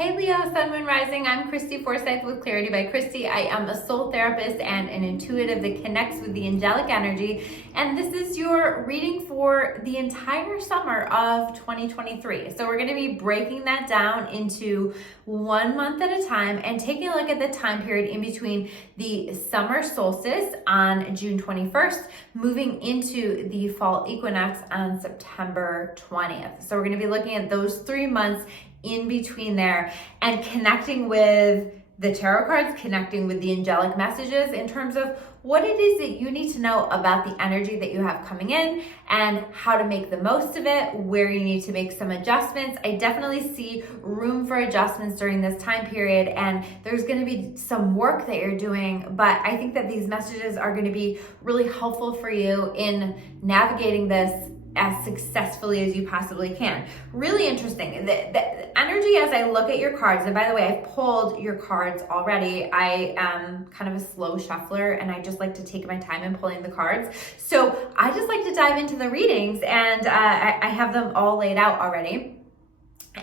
Hey Leo, Sun, Moon, Rising. I'm Christy Forsyth with Clarity by Christy. I am a soul therapist and an intuitive that connects with the angelic energy. And this is your reading for the entire summer of 2023. So we're going to be breaking that down into 1 month at a time and taking a look at the time period in between the summer solstice on June 21st, moving into the fall equinox on September 20th. So we're going to be looking at those 3 months in between there and connecting with the tarot cards, connecting with the angelic messages in terms of what it is that you need to know about the energy that you have coming in and how to make the most of it, where you need to make some adjustments. I definitely see room for adjustments during this time period, and there's going to be some work that you're doing, but I think that these messages are going to be really helpful for you in navigating this as successfully as you possibly can. Really interesting. The energy as I look at your cards, and by the way, I've pulled your cards already. I am kind of a slow shuffler and I just like to take my time in pulling the cards. So I just like to dive into the readings, and I have them all laid out already.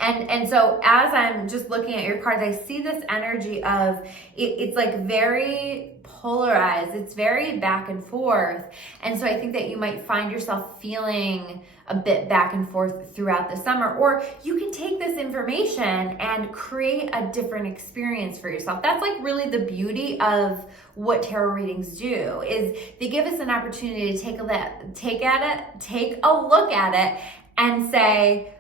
And so as I'm just looking at your cards, I see this energy of it's like very polarized. It's very back and forth. And so I think that you might find yourself feeling a bit back and forth throughout the summer, or you can take this information and create a different experience for yourself. That's like really the beauty of what tarot readings do, is they give us an opportunity to take a look at it and say,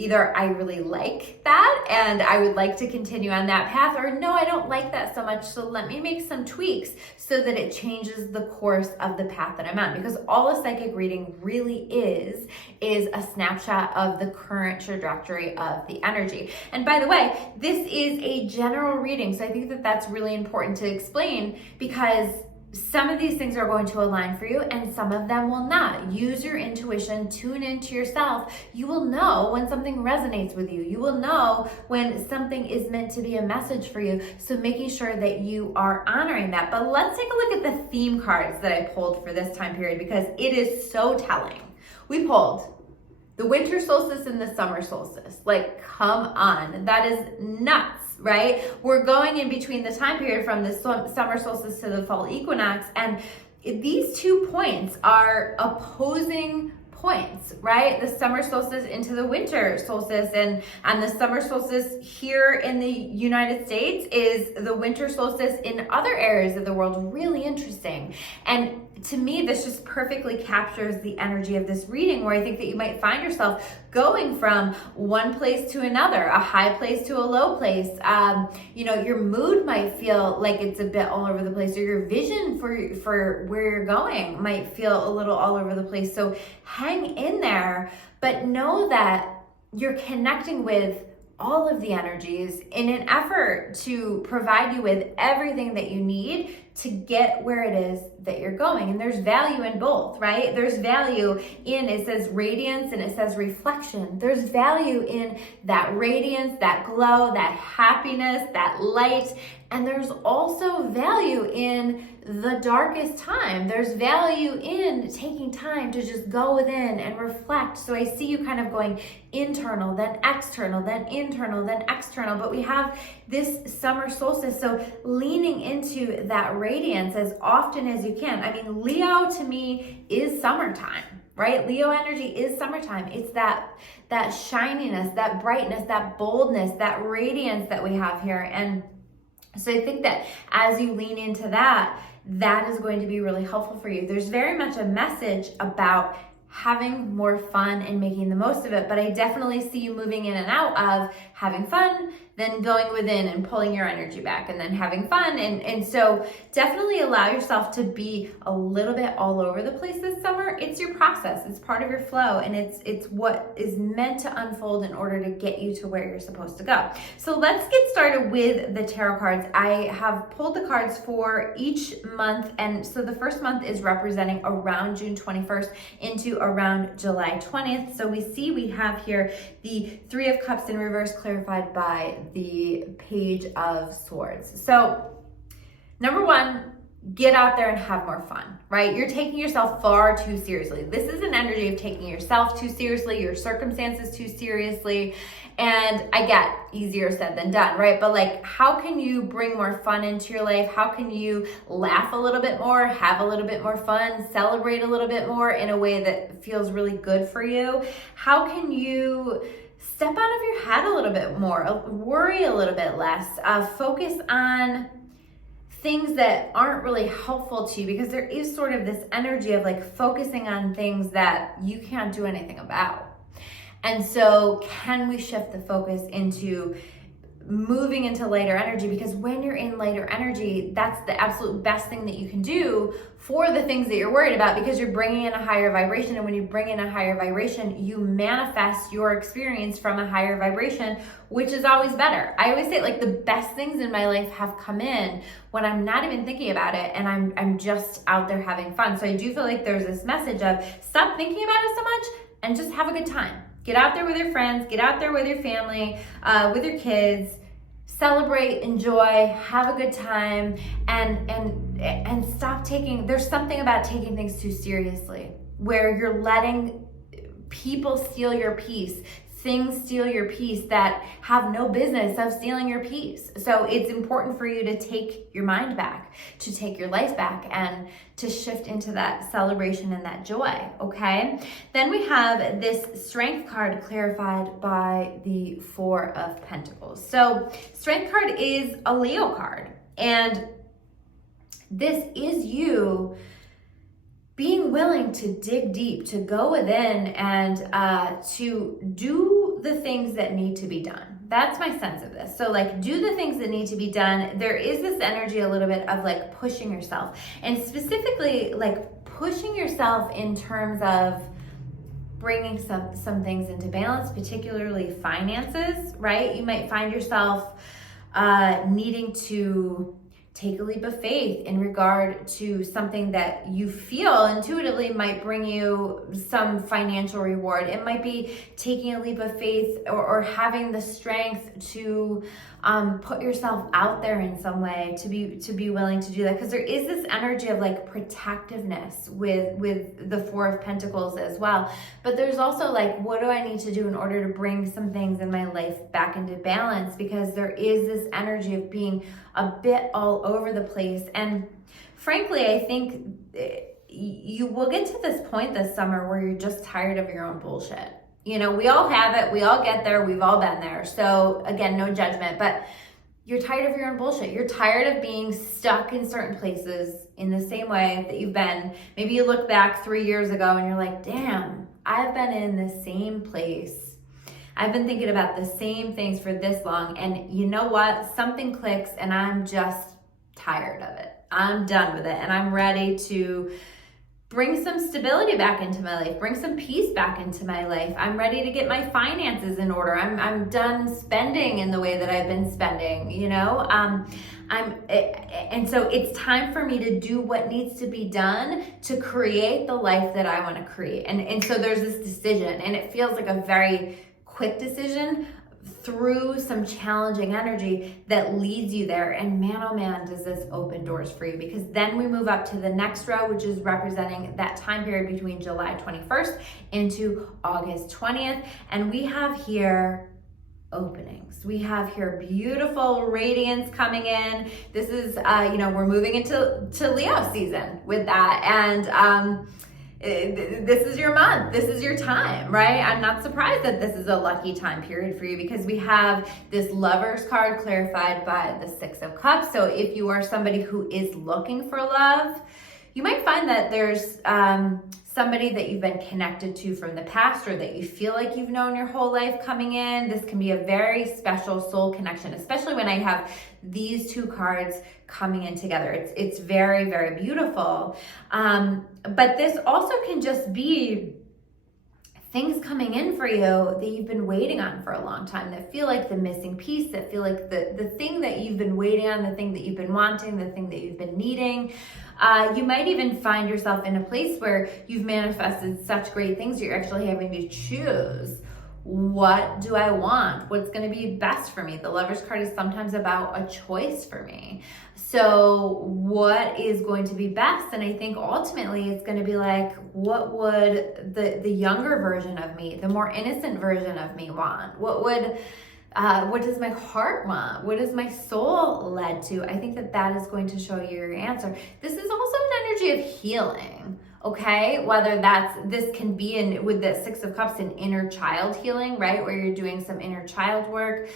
either I really like that and I would like to continue on that path, or no, I don't like that so much, so let me make some tweaks so that it changes the course of the path that I'm on. Because all a psychic reading really is a snapshot of the current trajectory of the energy. And by the way, this is a general reading, so I think that that's really important to explain, because some of these things are going to align for you and some of them will not. Use your intuition, tune into yourself. You will know when something resonates with you. You will know when something is meant to be a message for you. So making sure that you are honoring that. But let's take a look at the theme cards that I pulled for this time period, because it is so telling. We pulled the winter solstice and the summer solstice. Like, come on, that is nuts, right? We're going in between the time period from the summer solstice to the fall equinox, and these 2 points are opposing points, right? The summer solstice into the winter solstice, and the summer solstice here in the United States is the winter solstice in other areas of the world. Really interesting. And to me, this just perfectly captures the energy of this reading, where I think that you might find yourself going from one place to another, a high place to a low place. Your mood might feel like it's a bit all over the place, or your vision for where you're going might feel a little all over the place. So hang in there, but know that you're connecting with all of the energies in an effort to provide you with everything that you need to get where it is that you're going. And there's value in both, right? There's value in, it says radiance and it says reflection. There's value in that radiance, that glow, that happiness, that light. And there's also value in the darkest time. There's value in taking time to just go within and reflect. So I see you kind of going internal, then external, then internal, then external. But we have this summer solstice, so leaning into that radiance as often as you can. I mean, Leo to me is summertime, right? Leo energy is summertime. It's that shininess, that brightness, that boldness, that radiance that we have here. And so I think that as you lean into that, that is going to be really helpful for you. There's very much a message about having more fun and making the most of it, but I definitely see you moving in and out of having fun, then going within and pulling your energy back, and then having fun. And so definitely allow yourself to be a little bit all over the place this summer. It's your process. It's part of your flow, and it's what is meant to unfold in order to get you to where you're supposed to go. So let's get started with the tarot cards. I have pulled the cards for each month, and so the first month is representing around June 21st into around July 20th. So we have here the 3 of Cups in reverse, clarified by the Page of Swords. So number 1, get out there and have more fun, right? You're taking yourself far too seriously. This is an energy of taking yourself too seriously, your circumstances too seriously. And I get easier said than done, right? But like, how can you bring more fun into your life? How can you laugh a little bit more, have a little bit more fun, celebrate a little bit more in a way that feels really good for you? How can you step out of your head a little bit more, worry a little bit less, focus on things that aren't really helpful to you, because there is sort of this energy of like focusing on things that you can't do anything about. And so can we shift the focus into moving into lighter energy? Because when you're in lighter energy, that's the absolute best thing that you can do for the things that you're worried about, because you're bringing in a higher vibration. And when you bring in a higher vibration, you manifest your experience from a higher vibration, which is always better. I always say, like, the best things in my life have come in when I'm not even thinking about it and I'm just out there having fun. So I do feel like there's this message of stop thinking about it so much and just have a good time. Get out there with your friends, get out there with your family, with your kids, celebrate, enjoy, have a good time, and stop taking, there's something about taking things too seriously, where you're letting people steal your peace, things steal your peace that have no business of stealing your peace. So it's important for you to take your mind back, to take your life back, and to shift into that celebration and that joy, okay? Then we have this Strength card clarified by the Four of Pentacles. So Strength card is a Leo card, and this is you being willing to dig deep, to go within, and to do the things that need to be done. That's my sense of this. So like, do the things that need to be done. There is this energy a little bit of like pushing yourself, and specifically like pushing yourself in terms of bringing some things into balance, particularly finances, right? You might find yourself needing to take a leap of faith in regard to something that you feel intuitively might bring you some financial reward. It might be taking a leap of faith or having the strength to put yourself out there in some way, to be willing to do that. Because there is this energy of like protectiveness with the Four of Pentacles as well. But there's also like, what do I need to do in order to bring some things in my life back into balance? Because there is this energy of being a bit all over the place. And frankly, I think you will get to this point this summer where you're just tired of your own bullshit. You know, we all have it. We all get there. We've all been there. So again, no judgment, but you're tired of your own bullshit. You're tired of being stuck in certain places in the same way that you've been. Maybe you look back 3 years ago and you're like, damn, I've been in the same place. I've been thinking about the same things for this long, and you know what? Something clicks and I'm just tired of it. I'm done with it, and I'm ready to bring some stability back into my life, bring some peace back into my life. I'm ready to get my finances in order. I'm done spending in the way that I've been spending, you know? And so it's time for me to do what needs to be done to create the life that I want to create. And so there's this decision, and it feels like a very quick decision through some challenging energy that leads you there. And man, oh man, does this open doors for you, because then we move up to the next row, which is representing that time period between July 21st into August 20th. And we have here openings. We have here beautiful radiance coming in. This is, we're moving into Leo season with that. And, this is your month, this is your time, right? I'm not surprised that this is a lucky time period for you, because we have this Lovers card clarified by the Six of Cups. So if you are somebody who is looking for love, you might find that there's somebody that you've been connected to from the past, or that you feel like you've known your whole life coming in. This can be a very special soul connection, especially when I have these two cards coming in together. It's very, very beautiful. But this also can just be things coming in for you that you've been waiting on for a long time, that feel like the missing piece, that feel like the thing that you've been waiting on, the thing that you've been wanting, the thing that you've been needing. You might even find yourself in a place where you've manifested such great things, you're actually having to choose what do I want? What's going to be best for me? The Lovers card is sometimes about a choice for me. So what is going to be best? And I think ultimately it's going to be like, what would the younger version of me, the more innocent version of me want? What does my heart want? What is my soul led to? I think that is going to show you your answer. This is also an energy of healing. Okay, whether this can be with the Six of Cups in inner child healing, right? Where you're doing some inner child work,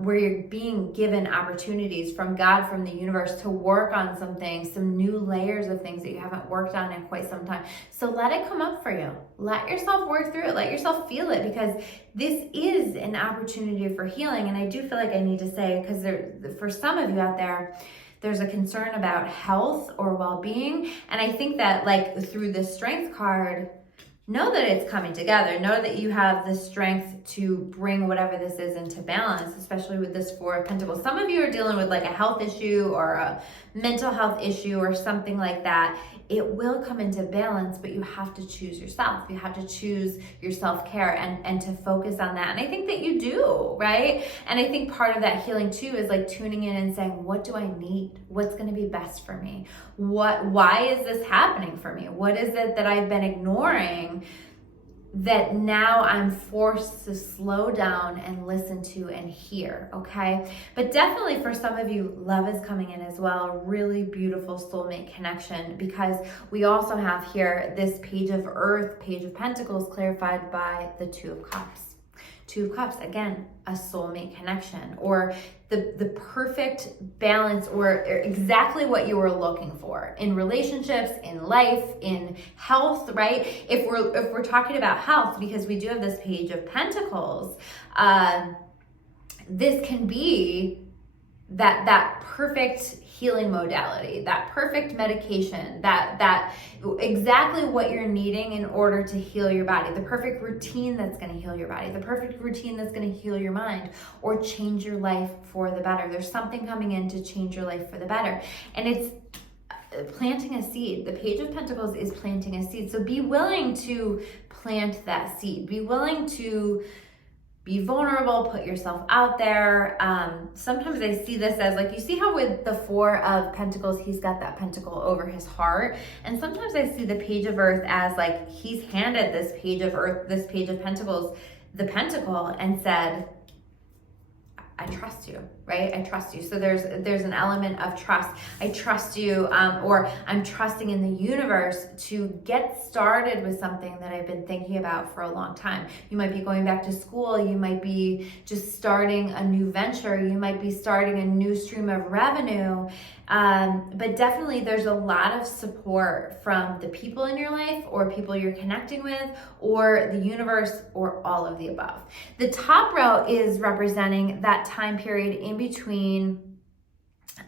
where you're being given opportunities from God, from the universe to work on some things, some new layers of things that you haven't worked on in quite some time. So let it come up for you. Let yourself work through it. Let yourself feel it, because this is an opportunity for healing. And I do feel like I need to say, because for some of you out there, there's a concern about health or well-being. And I think that like through the Strength card, know that it's coming together. Know that you have the strength to bring whatever this is into balance, especially with this Four of Pentacles. Some of you are dealing with like a health issue or a mental health issue or something like that. It will come into balance, but you have to choose yourself. You have to choose your self-care and to focus on that. And I think that you do, right? And I think part of that healing too is like tuning in and saying, what do I need? What's going to be best for me? Why is this happening for me? What is it that I've been ignoring that now I'm forced to slow down and listen to and hear, okay? But definitely for some of you, love is coming in as well. Really beautiful soulmate connection, because we also have here this Page of Earth, Page of Pentacles clarified by the Two of Cups. Two of Cups, again, a soulmate connection, or the perfect balance, or exactly what you were looking for in relationships, in life, in health, right? If we're talking about health, because we do have this Page of Pentacles, this can be that perfect healing modality, that perfect medication, that exactly what you're needing in order to heal your body, the perfect routine that's going to heal your body, the perfect routine that's going to heal your mind or change your life for the better. There's something coming in to change your life for the better. And it's planting a seed. The Page of Pentacles is planting a seed. So be willing to plant that seed. Be willing to be vulnerable, put yourself out there. Sometimes I see this as like, you see how with the Four of Pentacles, he's got that pentacle over his heart. And sometimes I see the Page of Earth as like, he's handed this Page of Earth, this Page of Pentacles, the pentacle, and said, I trust you, right? I trust you. So there's an element of trust. I trust you, or I'm trusting in the universe to get started with something that I've been thinking about for a long time. You might be going back to school. You might be just starting a new venture. You might be starting a new stream of revenue. But definitely there's a lot of support from the people in your life, or people you're connecting with, or the universe, or all of the above. The top row is representing that time period in between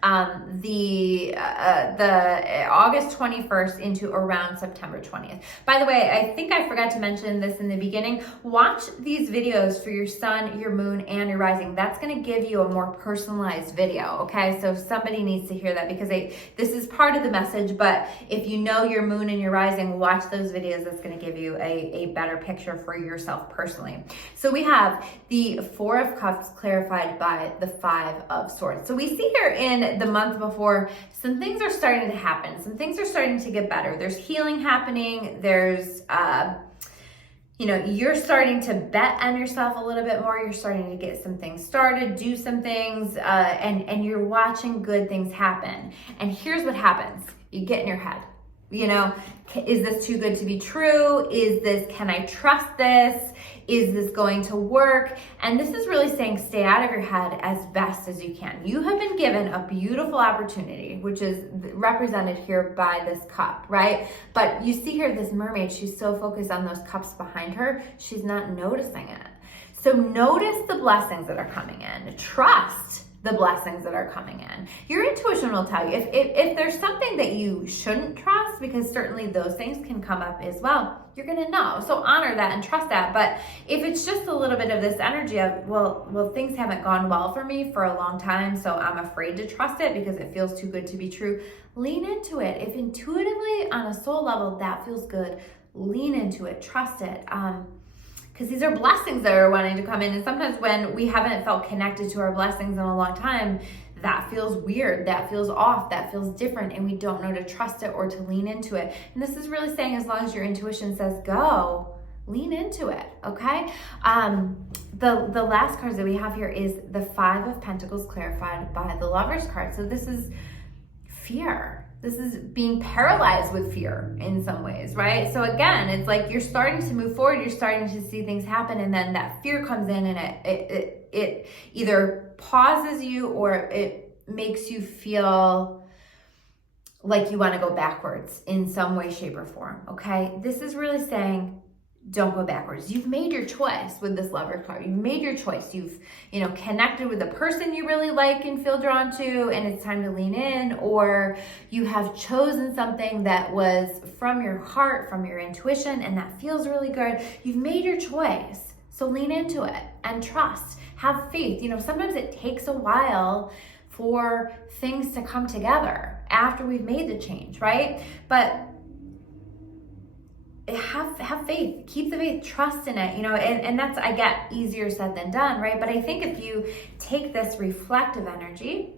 the August 21st into around September 20th. By the way, I think I forgot to mention this in the beginning. Watch these videos for your sun, your moon, and your rising. That's going to give you a more personalized video, okay? So somebody needs to hear that, because this is part of the message, but if you know your moon and your rising, watch those videos. That's going to give you a better picture for yourself personally. So we have the Four of Cups clarified by the Five of Swords. So we see here in the month before, some things are starting to happen. Some things are starting to get better. There's healing happening. There's, you're starting to bet on yourself a little bit more. You're starting to get some things started, do some things, and you're watching good things happen. And here's what happens. You get in your head. Is this too good to be true? Can I trust this? Is this going to work? And this is really saying, stay out of your head as best as you can. You have been given a beautiful opportunity, which is represented here by this cup, right? But you see here, this mermaid, she's so focused on those cups behind her, she's not noticing it. So notice the blessings that are coming in. Trust the blessings that are coming in. Your intuition will tell you if there's something that you shouldn't trust, because certainly those things can come up as well. You're gonna know. So honor that and trust that. But if it's just a little bit of this energy of, well, things haven't gone well for me for a long time, so I'm afraid to trust it because it feels too good to be true, lean into it. If intuitively on a soul level that feels good, lean into it, trust it. because these are blessings that are wanting to come in. And sometimes when we haven't felt connected to our blessings in a long time, that feels weird, that feels off, that feels different, and we don't know to trust it or to lean into it. And this is really saying, as long as your intuition says go, lean into it, okay? The last cards that we have here is the Five of Pentacles clarified by the Lover's card. So this is fear. This is being paralyzed with fear in some ways, right? So again, it's like you're starting to move forward, you're starting to see things happen, and then that fear comes in and it either pauses you or it makes you feel like you want to go backwards in some way, shape, or form, okay? This is really saying, don't go backwards. You've made your choice with this Lover card. You've made your choice. You've, connected with a person you really like and feel drawn to, and it's time to lean in, or you have chosen something that was from your heart, from your intuition, and that feels really good. You've made your choice. So lean into it and trust. Have faith. Sometimes it takes a while for things to come together after we've made the change, right? But have faith, keep the faith, trust in it, and that's, I get, easier said than done, right? But I think if you take this reflective energy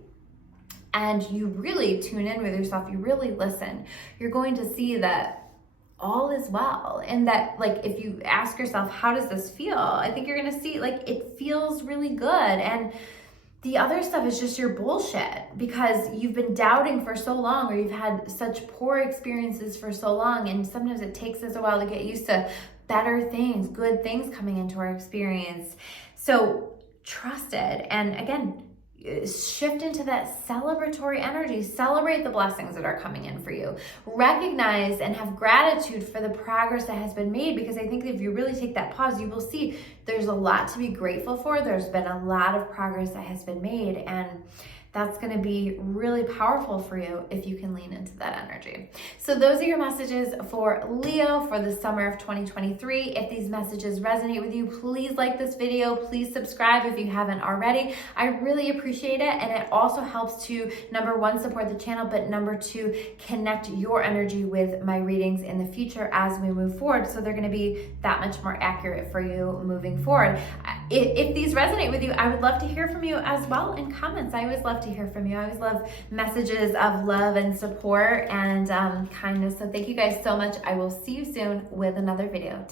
and you really tune in with yourself, you really listen, you're going to see that all is well. And that, like, if you ask yourself, how does this feel? I think you're going to see, like, it feels really good. And the other stuff is just your bullshit because you've been doubting for so long, or you've had such poor experiences for so long. And sometimes it takes us a while to get used to better things, good things coming into our experience. So trust it. And again, shift into that celebratory energy. Celebrate the blessings that are coming in for you. Recognize and have gratitude for the progress that has been made, because I think if you really take that pause, you will see there's a lot to be grateful for. There's been a lot of progress that has been made, and that's going to be really powerful for you if you can lean into that energy. So those are your messages for Leo for the summer of 2023. If these messages resonate with you, please like this video. Please subscribe if you haven't already. I really appreciate it. And it also helps to, number one, support the channel, but number two, connect your energy with my readings in the future as we move forward. So they're going to be that much more accurate for you moving forward. If these resonate with you, I would love to hear from you as well in comments. I always love to hear from you. I always love messages of love and support and kindness. So thank you guys so much. I will see you soon with another video.